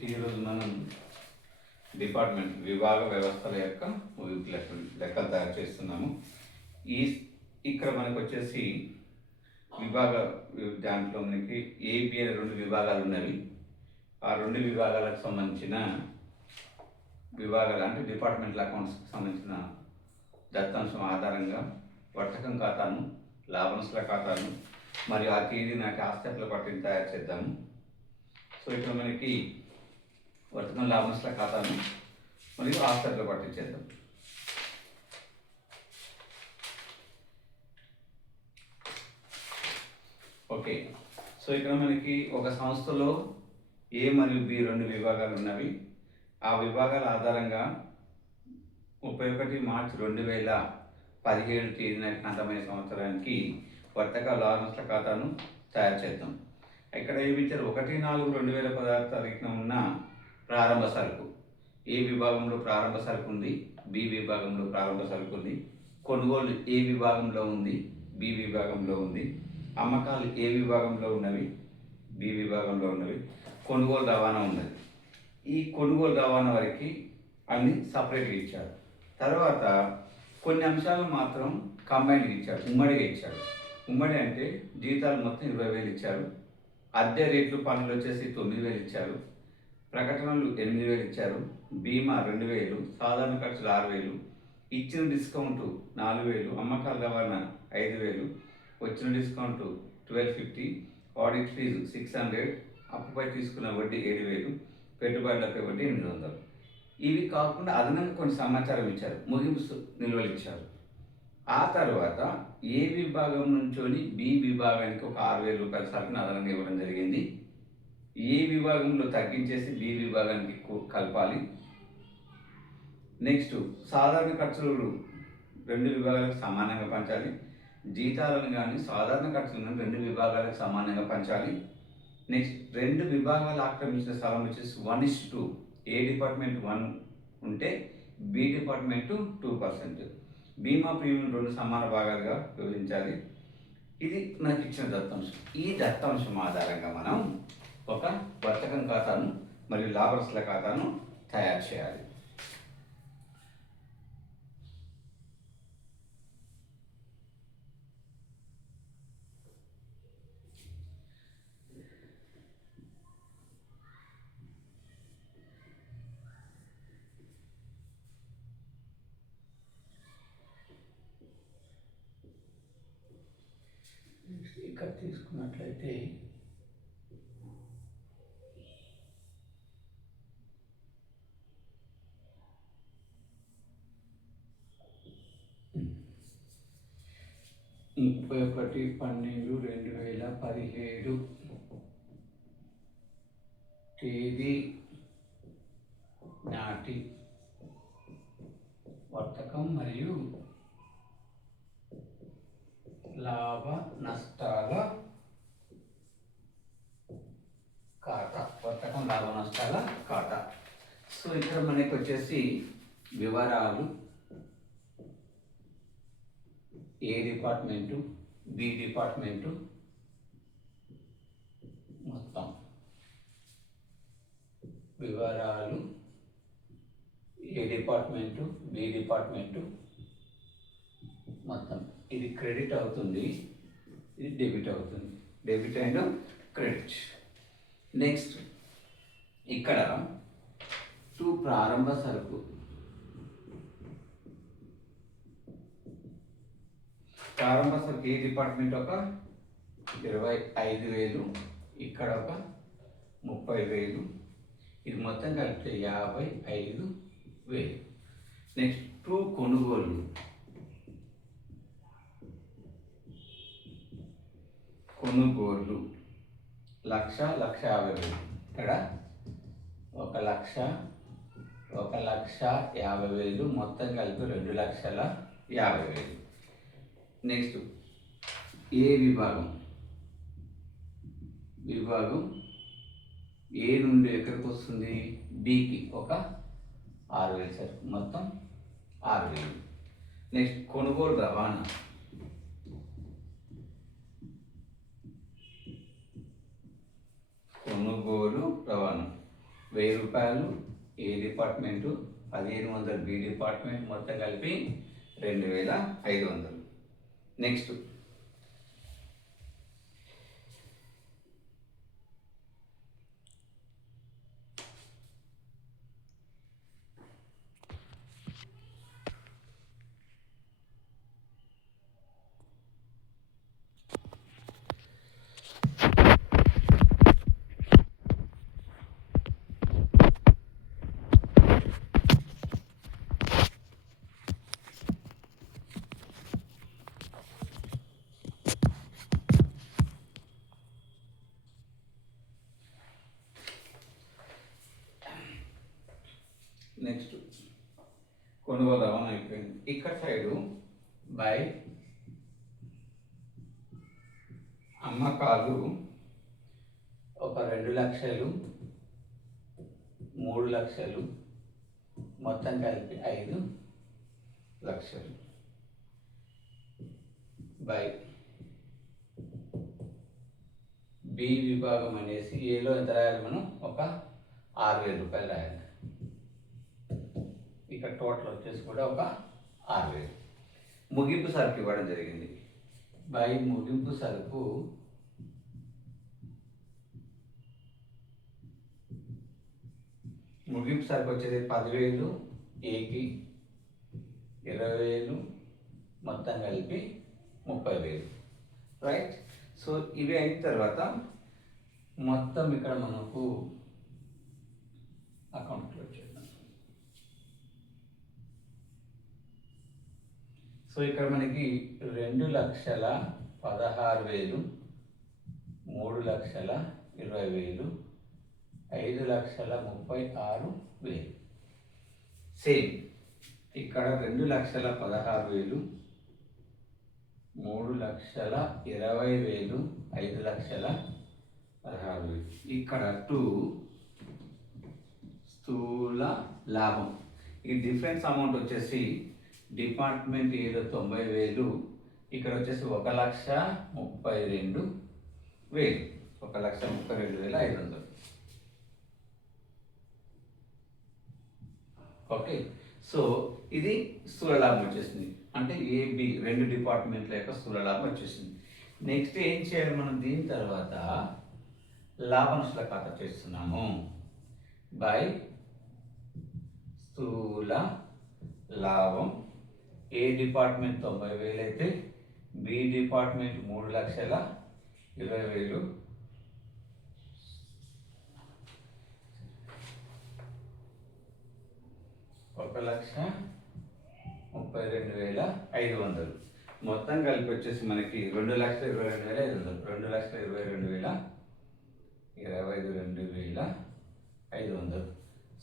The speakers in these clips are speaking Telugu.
వచ్చేసి ఈరోజు మనం డిపార్ట్మెంట్ విభాగ వ్యవస్థల యొక్క లెక్కలు తయారు చేస్తున్నాము. ఇక్కడ మనకు వచ్చేసి విభాగ దాంట్లో మనకి ఏబి అనే 2 విభాగాలు ఉన్నవి. ఆ 2 విభాగాలకు సంబంధించిన విభాగాలు అంటే డిపార్ట్మెంటల్ అకౌంట్స్కి సంబంధించిన దత్తాంశం ఆధారంగా వర్తకం ఖాతాను, లాభనష్టాల ఖాతాను మరియు ఆ తేదీ నాటి ఆస్తుల పట్టిని తయారు చేద్దాము. సో ఇక్కడ మనకి వర్తకం లాభనష్టాల ఖాతాను మరియు ఆస్తుల పట్టిని చేద్దాం. ఓకే, సో ఇక్కడ మనకి ఒక సంస్థలో ఏ మరియు బి 2 విభాగాలు ఉన్నవి. ఆ విభాగాల ఆధారంగా 31 మార్చి 2017 తేదీ నాటి అంతమైన సంవత్సరానికి వర్తక లాభనష్టాల ఖాతాను తయారు చేద్దాం. ఇక్కడ ఏమి ఇచ్చారు? 1/4/2016 తారీఖున ఉన్న ప్రారంభ సరుకు. ఏ విభాగంలో ప్రారంభ సరుకు ఉంది, బి విభాగంలో ప్రారంభ సరుకు ఉంది. కొనుగోలు ఏ విభాగంలో ఉంది, బి విభాగంలో ఉంది. అమ్మకాలు ఏ విభాగంలో ఉన్నవి, బి విభాగంలో ఉన్నవి. కొనుగోలు రవాణా ఉన్నది. ఈ కొనుగోలు రవాణా వరకు అన్ని సపరేట్గా ఇచ్చారు. తర్వాత కొన్ని అంశాలు మాత్రం కంబైన్డ్గా ఇచ్చాడు, ఉమ్మడిగా ఇచ్చాడు. ఉమ్మడి అంటే జీతాలు మొత్తం 20,000 ఇచ్చారు. అద్దె రేట్లు పన్నులు వచ్చేసి 9,000 ఇచ్చారు. ప్రకటనలు 8,000 ఇచ్చారు. బీమా 2,000, సాధారణ ఖర్చులు 6,000, ఇచ్చిన డిస్కౌంట్ 4,000, అమ్మకాల రవాణా 5,000, వచ్చిన డిస్కౌంట్ 1,250, ఆడిట్ ఫీజు 600, అప్పుపై తీసుకున్న వడ్డీ 7,000, పెట్టుబడులపై వడ్డీ 800. ఇవి కాకుండా అదనంగా కొన్ని సమాచారం ఇచ్చారు, ముగింపు నిల్వలు ఇచ్చారు. ఆ తర్వాత ఏ విభాగం నుంచొని బి విభాగానికి ఒక 6,000 రూపాయల సరుకును అదనంగా ఇవ్వడం జరిగింది. ఏ విభాగంలో తగ్గించేసి బి విభాగానికి కలపాలి. నెక్స్ట్ సాధారణ ఖర్చులు 2 విభాగాలకు సమానంగా పంచాలి. జీతాలను కానీ సాధారణ ఖర్చులను 2 విభాగాలకు సమానంగా పంచాలి. నెక్స్ట్ 2 విభాగాలు ఆక్రమించిన స్థలం వచ్చేసి 1:2. ఏ డిపార్ట్మెంట్ 1 ఉంటే బి డిపార్ట్మెంట్ 2%. బీమా ప్రీమియం 2 సమాన భాగాలుగా విభజించాలి. ఇది మనకి ఇచ్చిన దత్తాంశం. ఈ దత్తాంశం ఆధారంగా మనం ఒక వర్తకం ఖాతాను మరియు లాభనష్టాల ఖాతాను తయారు చేయాలి. ఇక్కడ తీసుకున్నట్లయితే ముప్పై 31/12/2017 తేదీ నాటి వర్తకం మరియు లాభ నష్టాల ఖాతా. వర్తకం లాభ నష్టాల ఖాతా. సో ఇక్కడ మనకి వచ్చేసి వివరాలు ఏ డిపార్ట్మెంటు, బి డిపార్ట్మెంటు మొత్తం వివరాలు ఏ డిపార్ట్మెంటు, బి డిపార్ట్మెంటు మొత్తం. ఇది క్రెడిట్ అవుతుంది, ఇది డెబిట్ అవుతుంది. Debit and credit. నెక్స్ట్ ఇక్కడ 2 ప్రారంభ సరుకు. ప్రారంభ సరుకు ఏ డిపార్ట్మెంట్ ఒక 25,000, ఇక్కడ ఒక 30,000, ఇది మొత్తం కలిపితే 55,000. నెక్స్ట్ 2 కొనుగోలు. కొనుగోలు 1,50,000. ఇక్కడ 1,50,000 మొత్తం కలిపి 2,50,000. నెక్స్ట్ ఏ విభాగం. విభాగం ఏ నుండి ఎక్కడికి వస్తుంది? బికి ఒక 6,000 సరుకు, మొత్తం 6,000. నెక్స్ట్ కొనుగోలు రవాణా. కొనుగోలు రవాణా రూపాయలు ఏ డిపార్ట్మెంటు, 1500 బి డిపార్ట్మెంట్, మొత్తం కలిపి 2500. నెక్స్ట్ కొనుగోలు రవాణా అయిపోయింది. ఇక్కడ సైడు బై అమ్మకాలు ఒక 2 లక్షలు, 3 లక్షలు, మొత్తం కలిపి 5 లక్షలు బై బి విభాగం అనేసి ఏలో ఎంత రాయాలి మనం, ఒక 6000 రూపాయలు రాయాలి. ఇక్కడ టోటల్ వచ్చేసి కూడా ఒక 6000. ముగింపు సరుకు ఇవ్వడం జరిగింది. బై ముగింపు సరుకు వచ్చేది 10,000 ఏకి, 20,000, మొత్తం కలిపి 30,000. రైట్. సో ఇవి అయిన తర్వాత మొత్తం ఇక్కడ మనకు అకౌంట్ క్లోజ్ చేద్దాం. సో ఇక్కడ మనకి 2,16,000, 3,20,000, 5,36,000. సేమ్ ఇక్కడ 2,16,000, 3,20,000, 5,16,000. ఇక్కడ 2 స్థూల లాభం. ఈ డిఫరెన్స్ అమౌంట్ వచ్చేసి డిపార్ట్మెంట్ ఏదో 90,000, ఇక్కడ వచ్చేసి 1,32,000, 1,32,500. ఓకే. సో ఇది స్థూల లాభం వచ్చేసింది, అంటే ఏబి 2 డిపార్ట్మెంట్ల యొక్క స్థూల లాభం వచ్చేసింది. నెక్స్ట్ ఏం చేయాలి మనం, దీని తర్వాత లాభ నష్టాల ఖాతా చేస్తున్నాము. బై స్థూల లాభం ఏ డిపార్ట్మెంట్ 90,000 అయితే బి డిపార్ట్మెంట్ 3,20,000, 1,32,500. మొత్తం కలిపి వచ్చేసి మనకి 2,22,500, 2,22,500.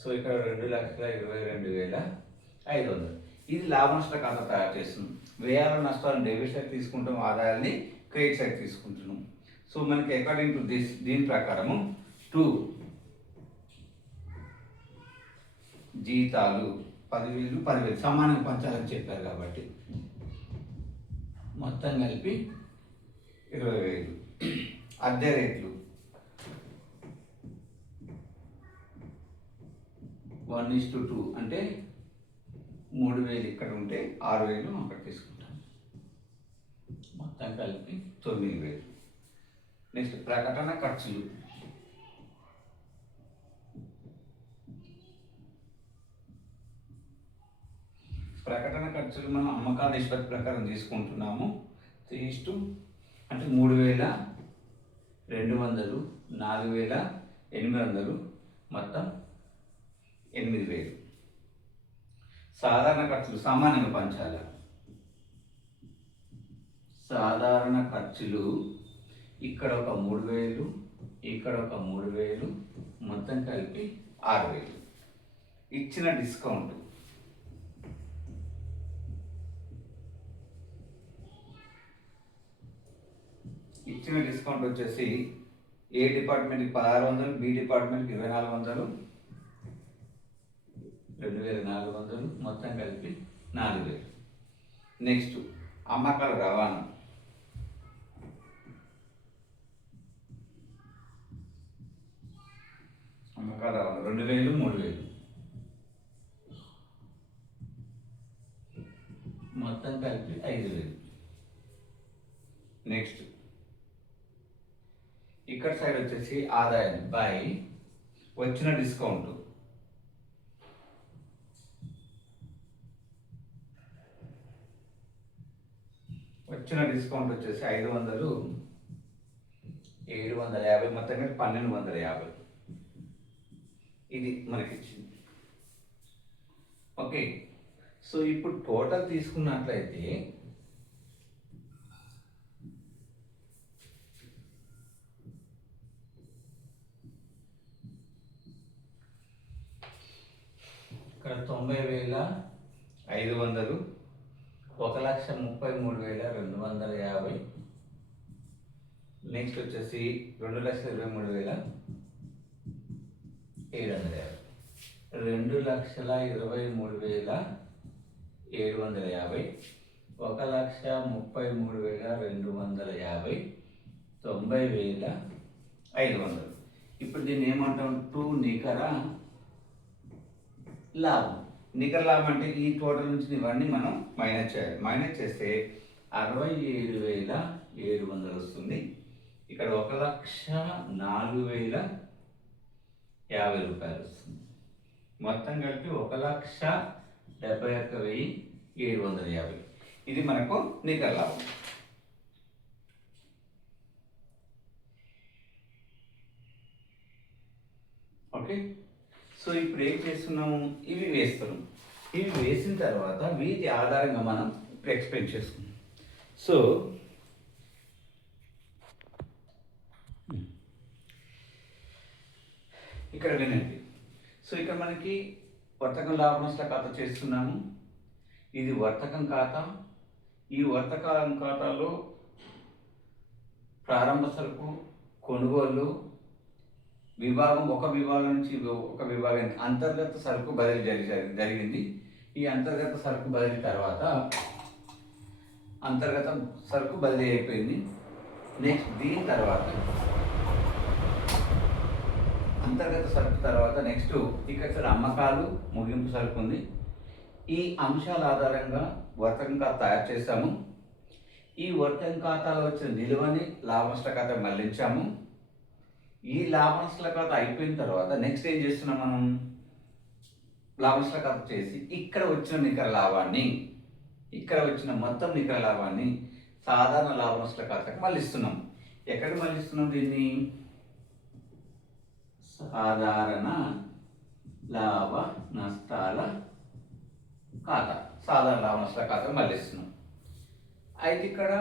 సో ఇక్కడ 2,22,500. ఇది లాభ నష్ట ఖాతా తయారు చేస్తున్నాం. వ్యయాలు నష్టాలు డెబిట్ సైడ్ తీసుకుంటాం, ఆదాయాన్ని క్రెడిట్ సైడ్ తీసుకుంటున్నాం. సో మనకి అకార్డింగ్ టు దీని ప్రకారము 2 జీతాలు 10,000 సమానంగా పంచాలని చెప్పారు కాబట్టి మొత్తం కలిపి 20,000. అద్దె రేట్లు 1:2, అంటే 3,000 ఇక్కడ ఉంటే 6,000 అక్కడ తీసుకుంటాం, మొత్తం కలిపి 9,000. నెక్స్ట్ ప్రకటన ఖర్చులు. ప్రకటన ఖర్చులు మనం అమ్మకాల నిష్పత్తి ప్రకారం తీసుకుంటున్నాము. 3:, అంటే 3,200, 4,800, మొత్తం 8,000. సాధారణ ఖర్చులు సామాన్యంగా పంచాలి. సాధారణ ఖర్చులు ఇక్కడ ఒక 3,000, ఇక్కడ ఒక 3,000, మొత్తం కలిపి 6,000. ఇచ్చిన డిస్కౌంట్ వచ్చేసి ఏ డిపార్ట్మెంట్కి 1,600, బి డిపార్ట్మెంట్కి 2,400, 2,400, మొత్తం కలిపి 4,000. నెక్స్ట్ అమ్మకాల రవాణా. అమ్మకాల లాభం 2000, 3000 మొత్తం కలిపి 5000. నెక్స్ట్ ఇక్కడ సైడ్ వచ్చేసి ఆదాయం బై వచ్చిన డిస్కౌంట్. వచ్చిన డిస్కౌంట్ వచ్చేసి 500, 750, మొత్తం మీద 1250. ఇది మనకి ఇచ్చింది. ఓకే, సో ఇప్పుడు టోటల్ తీసుకున్నట్లయితే ఇక్కడ 90,500, 1,33,250. నెక్స్ట్ వచ్చేసి 2,23,750. 2,23,750, 1,33,250, 90,500. ఇప్పుడు దీన్ని ఏమంటాం? టూ నికర లాభం. నికర లాభం అంటే ఈ టోటల్ నుంచి ఇవన్నీ మనం మైనస్ చేయాలి. మైనస్ చేస్తే 67,700 వస్తుంది. ఇక్కడ 1,04,050 రూపాయలు వస్తుంది. మొత్తం కలిపి 1,71,750. ఇది మనకు నికర లాభం. ఓకే, సో ఇప్పుడు ఏం చేస్తున్నాము? ఇవి వేస్తున్నాం. ఇవి వేసిన తర్వాత వీటి ఆధారంగా మనం ఇప్పుడు ఎక్స్ప్లెయిన్ చేసుకున్నాం. సో ఇక్కడ వినండి. సో ఇక్కడ మనకి వర్తకం లాభ నష్ట ఖాతా చేస్తున్నాము. ఇది వర్తకం ఖాతా. ఈ వర్తకం ఖాతాలో ప్రారంభ సరుకు కొనుగోలు విభాగం, ఒక విభాగం నుంచి ఒక విభాగానికి అంతర్గత సరుకు బదిలీ జరిగింది. ఈ అంతర్గత సరుకు బదిలీ తర్వాత అంతర్గత సరుకు బదిలీ అయిపోయింది. నెక్స్ట్ దీని తర్వాత అంతర్గత సరుకు తర్వాత నెక్స్ట్ ఇక్కడ అమ్మకాలు, ముగింపు సరుకు ఉంది. ఈ అంశాల ఆధారంగా వర్తకం ఖాతా తయారు చేస్తాము. ఈ వర్తకం ఖాతాలో వచ్చిన నిలువని లాభ నష్ట ఖాతా మళ్లించాము. ఈ లాభ నష్టాల ఖాతా అయిపోయిన తర్వాత నెక్స్ట్ ఏం చేస్తున్నాం? మనం లాభ నష్టాల ఖాతా చేసి ఇక్కడ వచ్చిన నికర లాభాన్ని, ఇక్కడ వచ్చిన మొత్తం నికర లాభాన్ని సాధారణ లాభ నష్టాల ఖాతాకి మళ్ళిస్తున్నాం. ఎక్కడికి మళ్ళిస్తున్నాం దీన్ని? సాధారణ లాభ నష్టాల ఖాతా, సాధారణ లాభ నష్టాల ఖాతా మళ్ళిస్తున్నాం. అయితే ఇక్కడ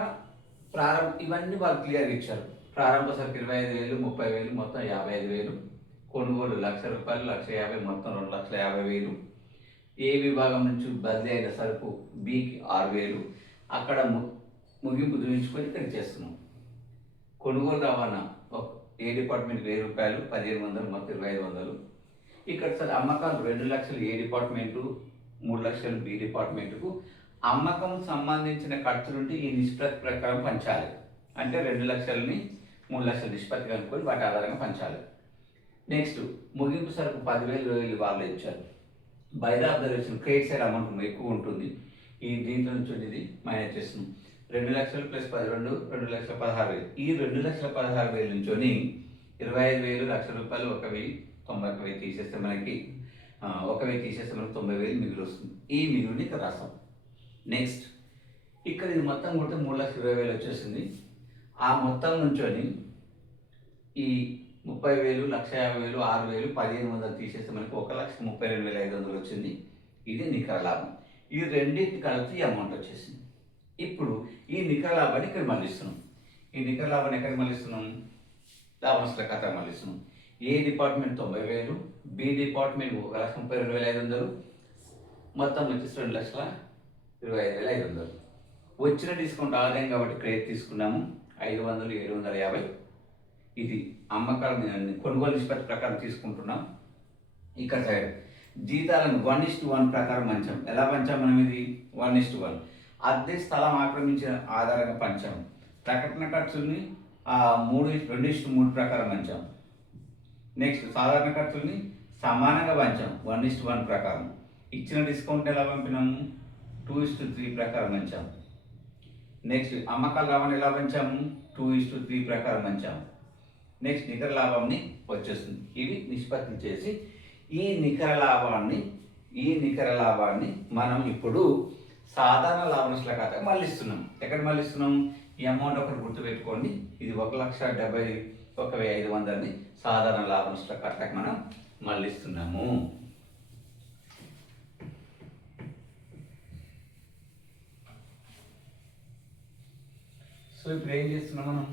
ఇవన్నీ వాళ్ళు క్లియర్గా ఇచ్చారు. ప్రారంభ సరుకు 25,000, 30,000, మొత్తం 55,000. కొనుగోలు 1,00,000 రూపాయలు, 1,50,000, మొత్తం 2,50,000. ఏ విభాగం నుంచి బదిలీ అయిన సరుకు బికి 6,000. అక్కడ ముగింపు చూపించుకొని ఇక్కడ చేస్తున్నాం. కొనుగోలు రవాణా ఏ డిపార్ట్మెంట్కి 1,000 రూపాయలు, 1,500, మొత్తం 2,500. ఇక్కడ సార్ అమ్మకాలు 2,00,000 ఏ డిపార్ట్మెంటు, 3,00,000 బి డిపార్ట్మెంటుకు. అమ్మకం సంబంధించిన ఖర్చులుంటే ఈ నిష్పత్తి ప్రకారం పంచాలి. అంటే 2,00,000ని 3,00,000 నిష్పత్తి కనుక్కొని వాటి ఆధారంగా పంచాలి. నెక్స్ట్ ముగింపు సరుకు 10,000, 20,000 వాళ్ళు ఇచ్చారు. By the observation credit side amount ఎక్కువ ఉంటుంది. ఈ దీంట్లో నుంచి ఇది మైనస్ చేస్తున్నాం. 2,00,000 ప్లస్ 12, 2,16,000. ఈ 2,16,000 నుంచి 25,000, 1,00,000 రూపాయలు, 1,90,000 తీసేస్తే మనకి 1,000 తీసేస్తే మనకి 90,000 మిగులు వస్తుంది. ఈ మిగులుని ఇక్కడ రాస్తాం. నెక్స్ట్ ఇక్కడ ఇది మొత్తం కొడితే 3,20,000 వచ్చేసింది. ఆ మొత్తం నుంచి ఈ 30,000, 1,50,000, 6,000, 1,500 తీసేస్తే మనకి 1,32,500 వచ్చింది. ఇది నికర లాభం. ఈ రెండింటి కలిపి ఈ అమౌంట్ వచ్చేసింది. ఇప్పుడు ఈ నికర లాభాన్ని ఇక్కడ మళ్ళిస్తున్నాం. ఈ నికర లాభాన్ని ఎక్కడ మళ్ళిస్తున్నాం? లాభ నష్టాల ఖాతా మళ్ళిస్తున్నాం. ఏ డిపార్ట్మెంట్ 90,000, బి డిపార్ట్మెంట్ 1,32,500, మొత్తం వచ్చేసి 2,25,500. వచ్చిన డిస్కౌంట్ ఆదాయం కాబట్టి క్రెడిట్ తీసుకున్నాము. 500, 750. ఇది అమ్మకాల కొనుగోలు నిష్పత్తి ప్రకారం తీసుకుంటున్నాం. ఇక్కడ సైడ్ జీతాలను 1:1 ప్రకారం పంచాం. ఎలా పంచాం మనం? ఇది 1:1. అద్దె స్థలం ఆక్రమించిన ఆధారంగా పంచాము. ప్రకటన ఖర్చుల్ని 2:3 ప్రకారం పంచాం. నెక్స్ట్ సాధారణ ఖర్చుల్ని సమానంగా పంచాం 1:1 ప్రకారం. ఇచ్చిన డిస్కౌంట్ ఎలా పంపినాము? 2:3 ప్రకారం పంచాము. నెక్స్ట్ అమ్మకాల లాభాన్ని ఎలా పంచాము? 2:3 ప్రకారం పంచాము. నెక్స్ట్ నికర లాభంని వచ్చేస్తుంది. ఇవి నిష్పత్తులు చేసి ఈ నికర లాభాన్ని మనం ఇప్పుడు సాధారణ లాభ నష్టాల ఖాతాకి మళ్ళిస్తున్నాం. ఎక్కడ మళ్ళిస్తున్నాం? ఈ అమౌంట్ ఒకటి గుర్తుపెట్టుకోండి. ఇది 1,71,500ని సాధారణ లాభ నష్టాల ఖాతాకి మనం మళ్ళిస్తున్నాము. సో ఇప్పుడు ఏం చేస్తున్నాం మనం?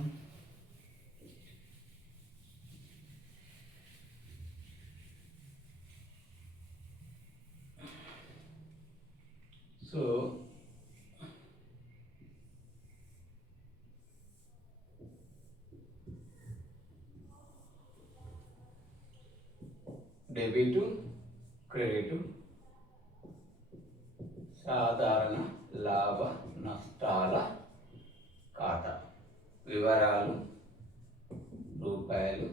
సో డెబిట్ క్రెడిట్ సాధారణ లాభ నష్టాల ఖాతా వివరాలు రూపాయలు.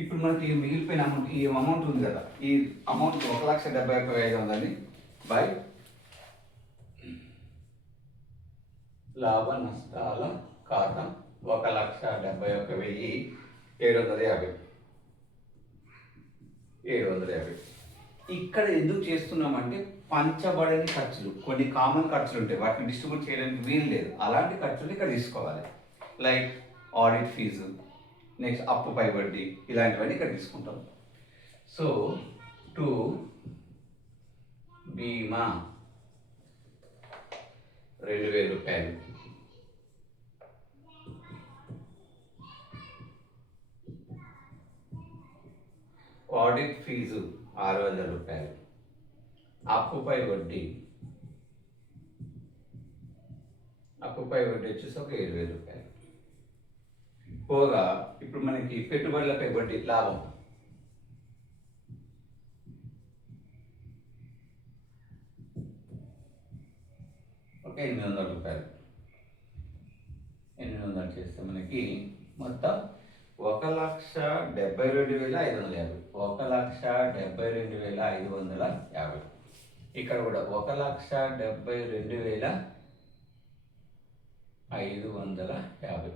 ఇప్పుడు మనకి మిగిలిపోయిన అమౌంట్, ఈ అమౌంట్ ఉంది కదా, ఈ అమౌంట్ 1,71,500 బై లాభ నష్టాల ఖాతా 1,71,750. ఇక్కడ ఎందుకు చేస్తున్నామంటే పంచబడని ఖర్చులు, కొన్ని కామన్ ఖర్చులు ఉంటాయి, వాటిని డిస్ట్రిబ్యూట్ చేయడానికి వీలు లేదు. అలాంటి ఖర్చులు ఇక్కడ తీసుకోవాలి. లైక్ ఆడిట్ ఫీజు, నెక్స్ట్ అప్పుపై వడ్డీ, ఇలాంటివన్నీ ఇక్కడ తీసుకుంటాం. సో టు బీమా 2,000 రూపాయలు, ఆడిట్ ఫీజు 600 రూపాయలు, అప్పుపై వడ్డీ వచ్చేసి ఒక 7,000 రూపాయలు. పోగా ఇప్పుడు మనకి పెట్టుబడులపై వడ్డీ లాభం ఒక 800 రూపాయలు. 800 చేస్తే మనకి మొత్తం 1,72,550. 1,72,550. ఇక్కడ కూడా 1,72,550.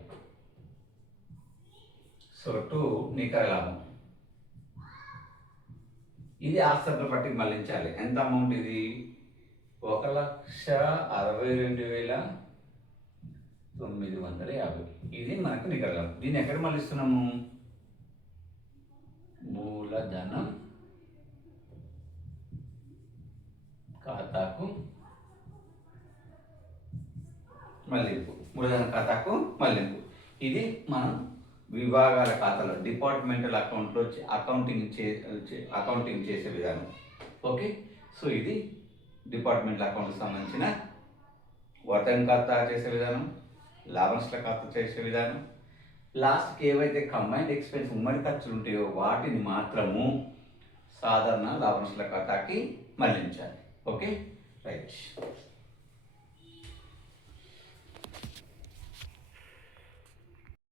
సో టు నికర లాభం. ఇది ఆస్తుల పట్టికి మళ్ళించాలి. ఎంత అమౌంట్ ఇది? 1,62,950. ఇది మనకు నికర లాభం. దీన్ని ఎక్కడ మళ్ళిస్తున్నాము? మూలధనం ఖాతాకు మళ్ళింపు. ఇది మనం విభాగాల ఖాతాలో డిపార్ట్మెంటల్ అకౌంట్లో అకౌంటింగ్ చేసే విధానం. ఓకే, సో ఇది డిపార్ట్మెంటల్ అకౌంట్కి సంబంధించిన వర్తక ఖాతా చేసే విధానం, లాభ నష్టాల ఖాతా చేసే విధానం. లాస్ట్కి ఏవైతే కంబైన్డ్ ఎక్స్పెన్స్ ఉమ్మడి ఖర్చులు ఉంటాయో వాటిని మాత్రము సాధారణ లాభ నష్టాల ఖాతాకి మళ్ళించాలి. Okay, right.